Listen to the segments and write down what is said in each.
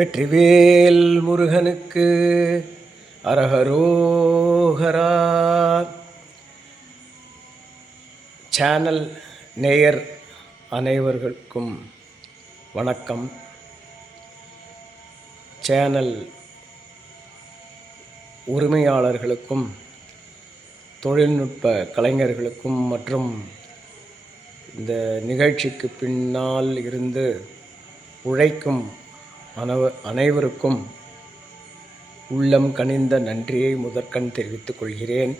வெற்றிவேல் முருகனுக்கு அரஹரோஹரா சேனல் நேயர் அனைவர்களுக்கும் வணக்கம். சேனல் உரிமையாளர்களுக்கும் தொழில்நுட்ப கலைஞர்களுக்கும் மற்றும் இந்த நிகழ்ச்சிக்கு பின்னால் இருந்து உழைக்கும் அனவ அனைவருக்கும் உள்ளம் கனிந்த நன்றியை முதற்கண் தெரிவித்துக் கொள்கிறேன்.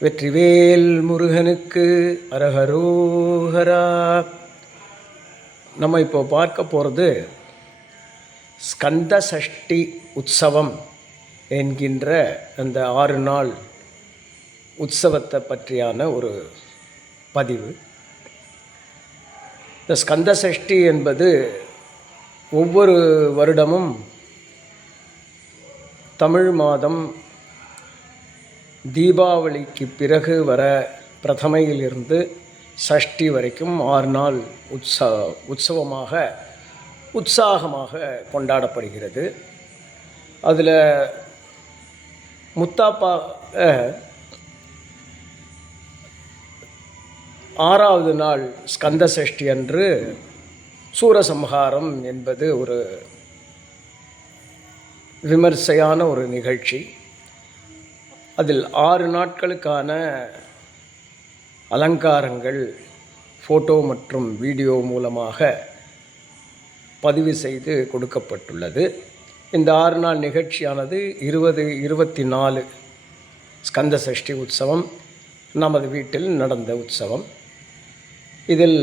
வெற்றிவேல் முருகனுக்கு அரஹரோஹரா. நம்ம இப்போ பார்க்க போகிறது ஸ்கந்த சஷ்டி உற்சவம் என்கின்ற அந்த ஆறு நாள் உற்சவத்தை பற்றியான ஒரு பதிவு. இந்த ஸ்கந்த சஷ்டி என்பது ஒவ்வொரு வருடமும் தமிழ் மாதம் தீபாவளிக்கு பிறகு வர பிரதமையிலிருந்து சஷ்டி வரைக்கும் ஆறு நாள் உற்ச உற்சவமாக உற்சாகமாக கொண்டாடப்படுகிறது. அதில் முத்தாப்பா ஆறாவது நாள் ஸ்கந்த சஷ்டி அன்று சூரசம்ஹாரம் என்பது ஒரு விமர்சையான ஒரு நிகழ்ச்சி. அதில் ஆறு நாட்களுக்கான அலங்காரங்கள் ஃபோட்டோ மற்றும் வீடியோ மூலமாக பதிவு செய்து கொடுக்கப்பட்டுள்ளது. இந்த ஆறு நாள் நிகழ்ச்சியானது இருபது இருபத்தி நாலு ஸ்கந்த சஷ்டி உற்சவம் நமது வீட்டில் நடந்த உற்சவம். இதில்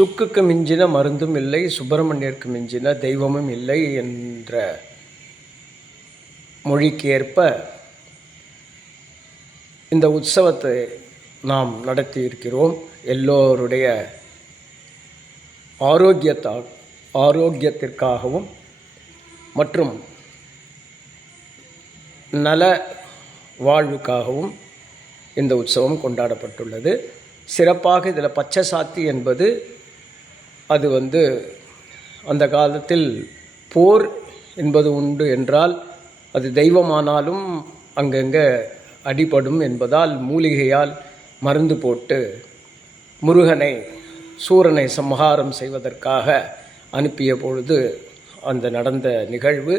சுக்குக்கு மிஞ்சின மருந்தும் இல்லை சுப்பிரமணியருக்கு மிஞ்சின தெய்வமும் இல்லை என்ற மொழிக்கு ஏற்ப இந்த உற்சவத்தை நாம் நடத்தி இருக்கிறோம் எல்லோருடைய ஆரோக்கியத்தா ஆரோக்கியத்திற்காகவும் மற்றும் நல வாழ்வுக்காகவும் இந்த உற்சவம் கொண்டாடப்பட்டுள்ளது. சிறப்பாக இதில் பச்சை சாத்தி என்பது அது வந்து அந்த காலத்தில் போர் என்பது உண்டு என்றால் அது தெய்வமானாலும் அங்கங்கே அடிபடும் என்பதால் மூலிகையால் மருந்து போட்டு முருகனை சூரனை சம்ஹாரம் செய்வதற்காக அனுப்பிய பொழுது அந்த நடந்த நிகழ்வு.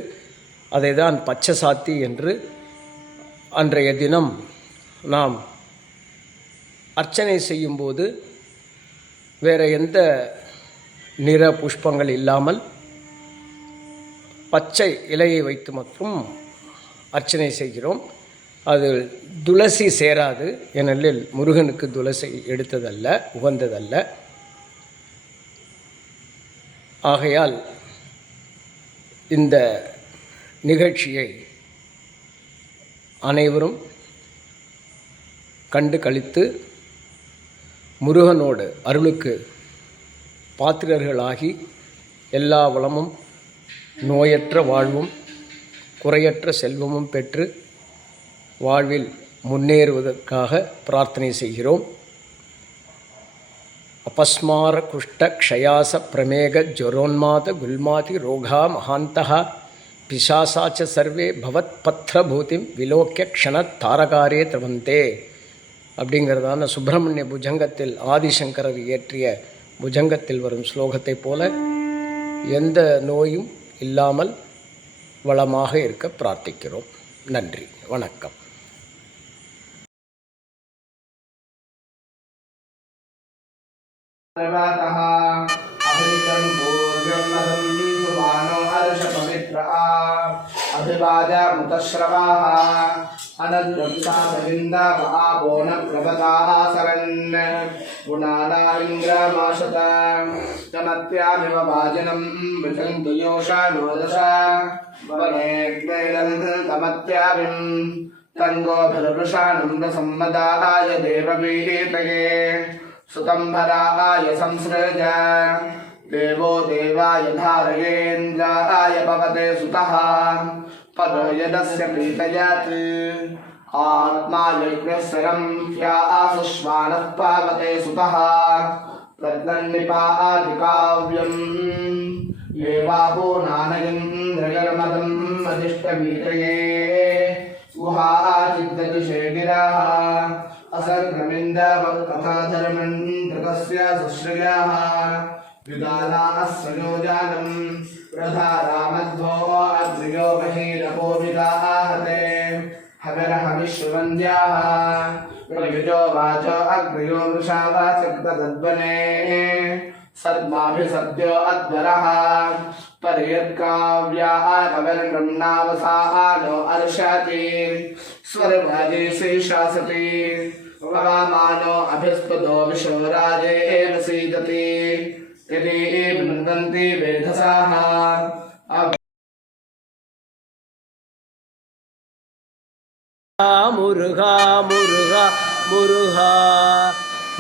அதை தான் பச்சை சாத்தி என்று அன்றைய தினம் நாம் அர்ச்சனை செய்யும்போது வேறு எந்த நிற புஷ்பங்கள் இல்லாமல் பச்சை இலையை வைத்து மட்டும் அர்ச்சனை செய்கிறோம். அது துளசி சேராது. ஏனெனில் முருகனுக்கு துளசி எடுத்ததல்ல உகந்ததல்ல. ஆகையால் இந்த நிகழ்ச்சியை அனைவரும் கண்டு கழித்து முருகனோடு அருளுக்கு பாத்திரர்களாகி எல்லா வளமும் நோயற்ற வாழ்வும் குறையற்ற செல்வமும் பெற்று வாழ்வில் முன்னேறுவதற்காக பிரார்த்தனை செய்கிறோம். அபஸ்மார குஷ்ட க்ஷயாச பிரமேக ஜரோன்மாத குல்மாதி ரோகா மகாந்தா பிசாசாச்ச சர்வே பவத் பத்ரபூதிம் விலோக்கிய க்ஷணத் தாரகாரே திரவந்தே. அப்படிங்கிறதான சுப்பிரமணிய புஜங்கத்தில் ஆதிசங்கரர் இயற்றிய புஜங்கத்தில் வரும் ஸ்லோகத்தைப் போல எந்த நோயும் இல்லாமல் வளமாக இருக்க பிரார்த்திக்கிறோம் நன்றி வணக்கம் सर्वातः अभिवादमुतश्रवाः अनद्रविन्दापो न प्रभताः सरन् गुणानाविन्द्रमाशत तमत्यामिव वाजनं विशन्तु योषानोदश वनेग्नैरन्तमत्याविं तङ्गोभिर्वृषाणं प्रसम्मदाय देववीतये सुतम्भराय संसृज देवो देवाय धारयेन्द्राय पवते सुतः पदोयदस्य प्रीतयात् आत्मा यज्ञस्वरं या आसुष्मानः पावते सुतः रत्नन्निपादिकाव्यम् एवापो नानयन्द्रगर्मदम् अधिष्टवीतये गुहाचिद्दतिशे गिराः असक्रमिन्दावत्कथाधर्मन् धृतस्य सुश्रयाः विदानाः स्वयोजानम् प्रधारामध्वो अद्रियो बहिरपो विदाहते। हविरहविश्ववन्द्याः प्रयुजो वाचो अग्रयो मृषा वाचक्रदद्वने सद्माभिसद्यो अद्वरः। पर्यत्काव्याः कविर्गृह्णावसानो अर्षति। स्वरभाजेषु शासति वामानो अभिस्पदो विशोराजेन सीदति। यदि विनृदन्ति वेधसाः முருகா முருகா முருகா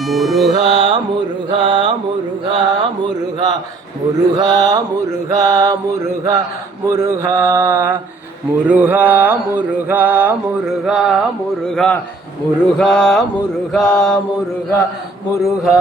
முருகா முருகா முருகா முருகா முருகா முருகா முருகா முருகா முருகா முருகா முருகா முருகா முருகா முருகா முருகா முருகா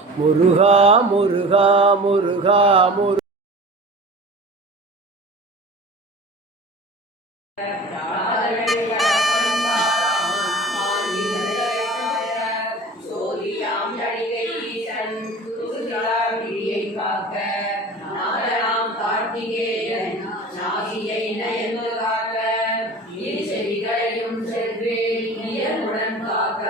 முருகா முருகா முருகா முரு காக்க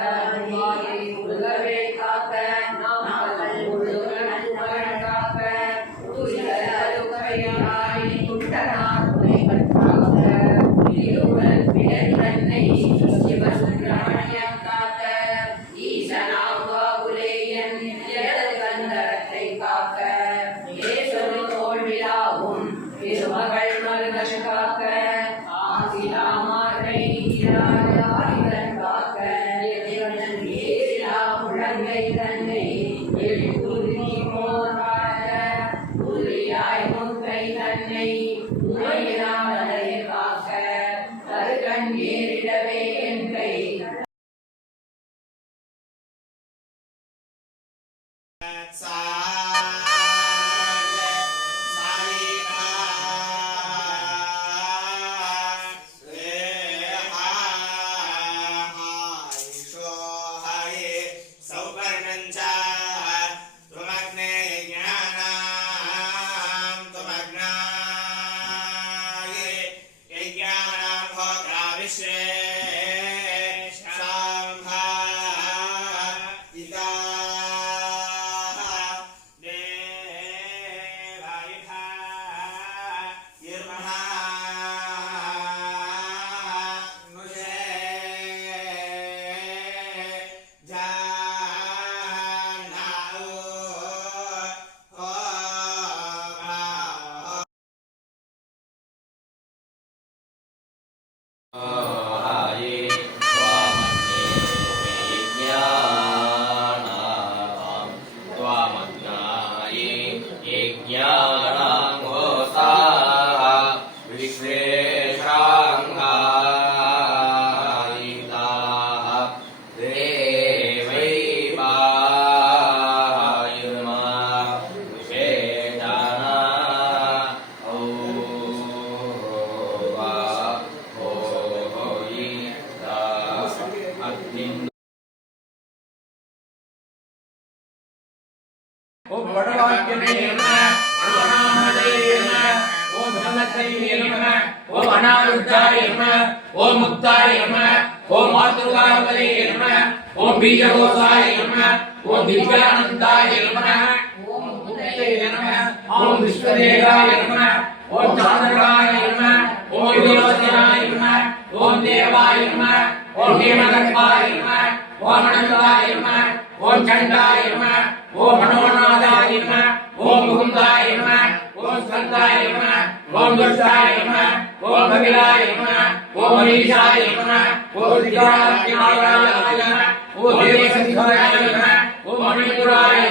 That's all. विष्टाय नमः ओम भगिलाय नमः ओम ईशाय नमः ओम दिगाय नमः ओम देवसंघाय नमः ओम मणिपुराय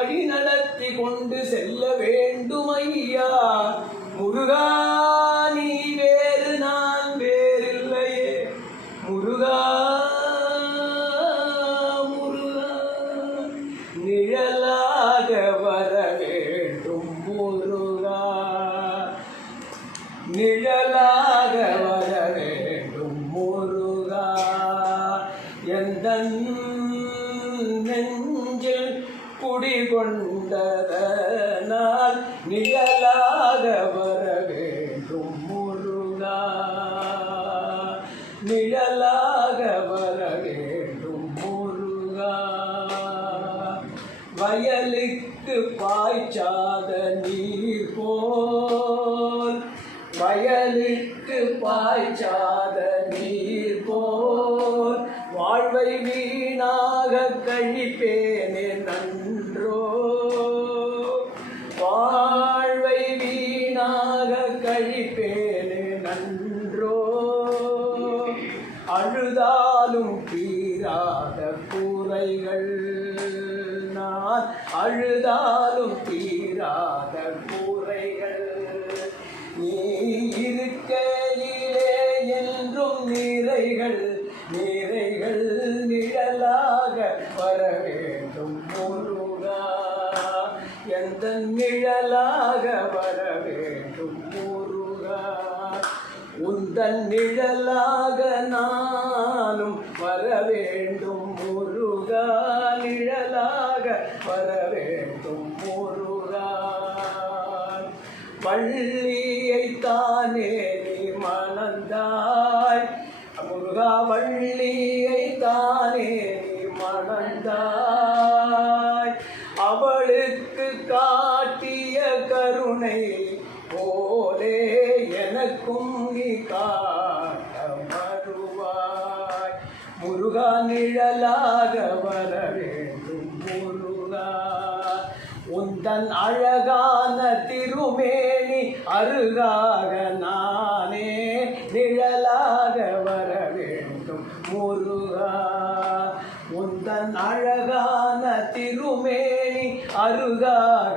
வழி நடத்தி கொண்டு செல்ல வேண்டும் ஐயா முருகா! வயலுக்கு பாய்ச்சாத நீர் போல் வயலுக்கு பாய்ச்சாத நீர் போல் வாழ்வை வர வேண்டும் முருகா. எந்த நிழலாக வர வேண்டும் முருகா. உந்தன் நிழலாக உன்னை போலே எனக்கும் நீ காட்ட வருவாய் முருகா நிழலாக வர வேண்டும் முருகா. உந்தன் அழகான திருமேனி அருகாக நானே நிழலாக வர வேண்டும் முருகா. உந்தன் அழகான திருமேனி அருகாக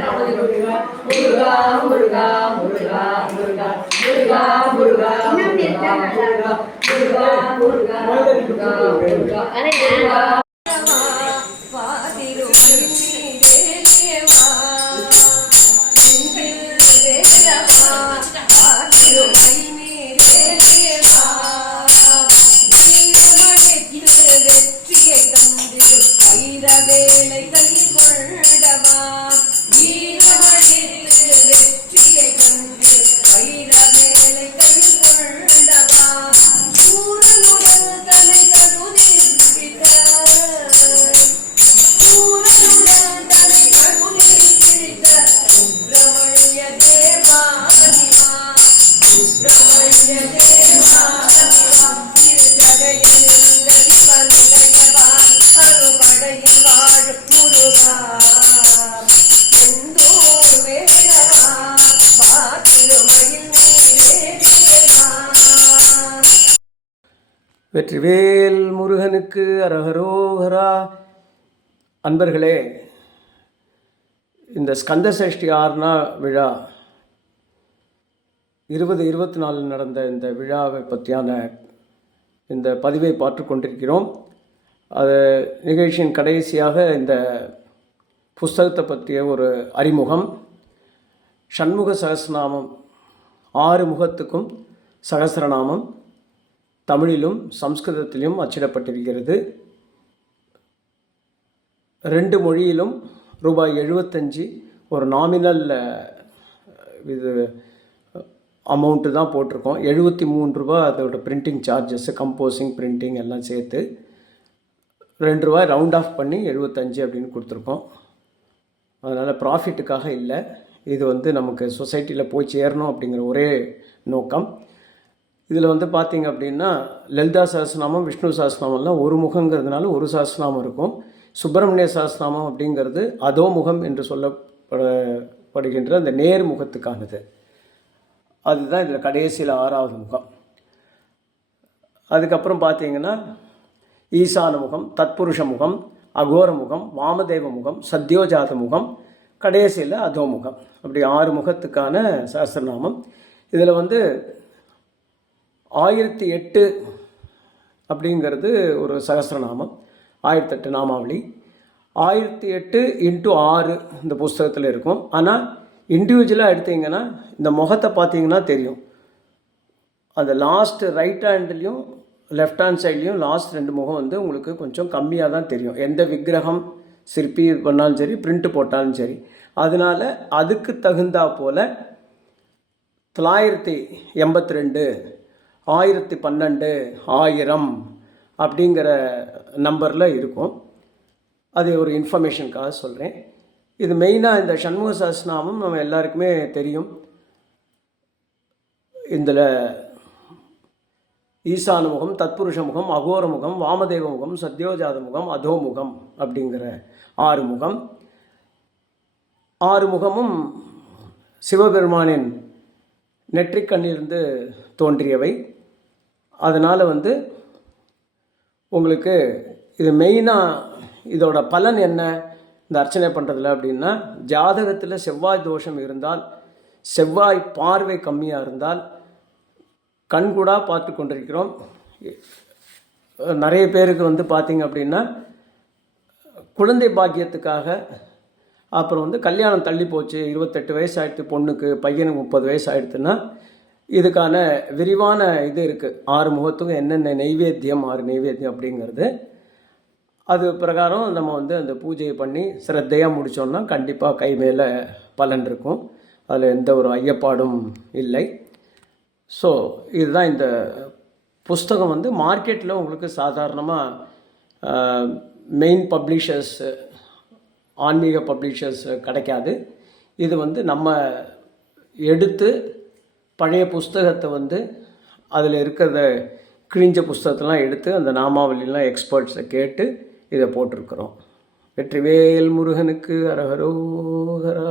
புராணங்களும் இதிகாச புராணங்களும் அழகையாய் வேலை கையில் கொள்ளவா வீரமணித்து வெற்றியை கண்டு வைர மேலை கை கொண்ட முருகனுக்கு அரகரோகரா அன்பர்களே இந்த ஸ்கந்த சஷ்டி ஆர்னா விழா இருபது இருபத்தி நாலு நடந்த இந்த விழாவை பற்றியான இந்த பதிவை பார்த்து கொண்டிருக்கிறோம். அது நிகழ்ச்சியின் கடைசியாக இந்த புஸ்தகத்தை பற்றிய ஒரு அறிமுகம். சண்முக சகஸ்ரநாமம் ஆறு முகத்துக்கும் சகஸ்ரநாமம் தமிழிலும் சம்ஸ்கிருதத்திலும் அச்சிடப்பட்டிருக்கிறது. ரெண்டு மொழியிலும் ரூபாய் எழுபத்தஞ்சி ஒரு நாமினல் இது அமௌண்ட்டு தான் போட்டிருக்கோம். எழுபத்தி மூணு ரூபா அதோட பிரிண்டிங் சார்ஜஸ்ஸு கம்போசிங் பிரிண்டிங் எல்லாம் சேர்த்து ரெண்டு ரூபாய் ரவுண்ட் ஆஃப் பண்ணி எழுபத்தஞ்சு அப்படின்னு கொடுத்துருக்கோம். அதனால் ப்ராஃபிட்டுக்காக இல்லை. இது வந்து நமக்கு சொசைட்டியில் போய் சேரணும் அப்படிங்கிற ஒரே நோக்கம். இதில் வந்து பார்த்தீங்க அப்படின்னா லலிதா சாஸ்திரநாமம் விஷ்ணு சாஸ்திரநாமம்லாம் ஒரு முகங்கிறதுனால ஒரு சாஸ்திரநாமம் இருக்கும். சுப்பிரமணிய சாஸ்திரநாமம் அப்படிங்கிறது அதோ முகம் என்று சொல்லப்படுகின்ற அந்த நேர் முகத்துக்கானது. அதுதான் இதில் கடைசியில் ஆறாவது முகம். அதுக்கப்புறம் பார்த்தீங்கன்னா ஈசான முகம் தத்புருஷ முகம் அகோர முகம் வாமதேவ முகம் சத்யோஜாத முகம் கடைசியில் அதோ முகம். அப்படி ஆறு முகத்துக்கான சஹஸ்ரநாமம். இதில் வந்து ஆயிரத்தி எட்டு அப்படிங்கிறது ஒரு சகஸ்ரநாமம் ஆயிரத்தெட்டு நாமாவளி. ஆயிரத்தி எட்டு இன்ட்டு ஆறு இந்த புஸ்தகத்தில் இருக்கும். ஆனால் இண்டிவிஜுவலாக எடுத்தீங்கன்னா இந்த முகத்தை பார்த்தீங்கன்னா தெரியும். அந்த லாஸ்ட் ரைட் ஹேண்ட்லேயும் லெஃப்ட் ஹேண்ட் சைட்லேயும் லாஸ்ட் ரெண்டு முகம் வந்து உங்களுக்கு கொஞ்சம் கம்மியாக தான் தெரியும். எந்த விக்கிரகம் சிற்பி பண்ணாலும் சரி பிரிண்ட்டு போட்டாலும் சரி. அதனால அதுக்கு தகுந்தா போல் தொள்ளாயிரத்தி எண்பத்தி ரெண்டு ஆயிரத்தி பன்னெண்டு ஆயிரம் அப்படிங்கிற நம்பரில் இருக்கும். அது ஒரு இன்ஃபர்மேஷனுக்காக சொல்கிறேன் இது மெயினாக இந்த சண்முக சாஸ்திரநாமம் நம்ம எல்லாருக்குமே தெரியும். இதில் ஈசான முகம் தத்புருஷ முகம் அகோர முகம் வாமதேவ முகம் சத்யோஜாத முகம் அதோ முகம் அப்படிங்கிற ஆறு முகம். ஆறு முகமும் சிவபெருமானின் நெற்றிக்கண்ணிலிருந்து தோன்றியவை. அதனால் வந்து உங்களுக்கு இது மெயினாக இதோட பலன் என்ன? இந்த அர்ச்சனை பண்ணுறதுல அப்படின்னா ஜாதகத்தில் செவ்வாய் தோஷம் இருந்தால் செவ்வாய் பார்வை கம்மியாக இருந்தால் கண்கூடாக பார்த்து கொண்டிருக்கிறோம். நிறைய பேருக்கு வந்து பார்த்திங்க அப்படின்னா குழந்தை பாக்கியத்துக்காக அப்புறம் வந்து கல்யாணம் தள்ளி போச்சு. இருபத்தெட்டு வயசு ஆயிடுத்து பொண்ணுக்கு பையனுக்கு முப்பது வயசு ஆயிடுத்துன்னா இதுக்கான விரிவான இது இருக்குது ஆறு முகத்துக்கும் என்னென்ன நெய்வேத்தியம் ஆறு நெய்வேத்தியம் அப்படிங்கிறது. அது பிரகாரம் நம்ம வந்து அந்த பூஜையை பண்ணி சிரத்தையாக முடித்தோம்னா கண்டிப்பாக கை மேலே பலன் இருக்கும். அதில் எந்த ஒரு ஐயப்பாடும் இல்லை. ஸோ இதுதான் இந்த புஸ்தகம் வந்து மார்க்கெட்டில் உங்களுக்கு சாதாரணமாக மெயின் பப்ளிஷர்ஸ் ஆன்மீக பப்ளிஷர்ஸ் கிடைக்காது. இது வந்து நம்ம எடுத்து பழைய புஸ்தகத்தை வந்து அதில் இருக்கிறத கிழிஞ்ச புஸ்தகத்தெலாம் எடுத்து அந்த நாமாவளிலாம் எக்ஸ்பர்ட்ஸை கேட்டு இதை போட்டிருக்கிறோம். வெற்றிவேல் முருகனுக்கு அரஹரோகரா.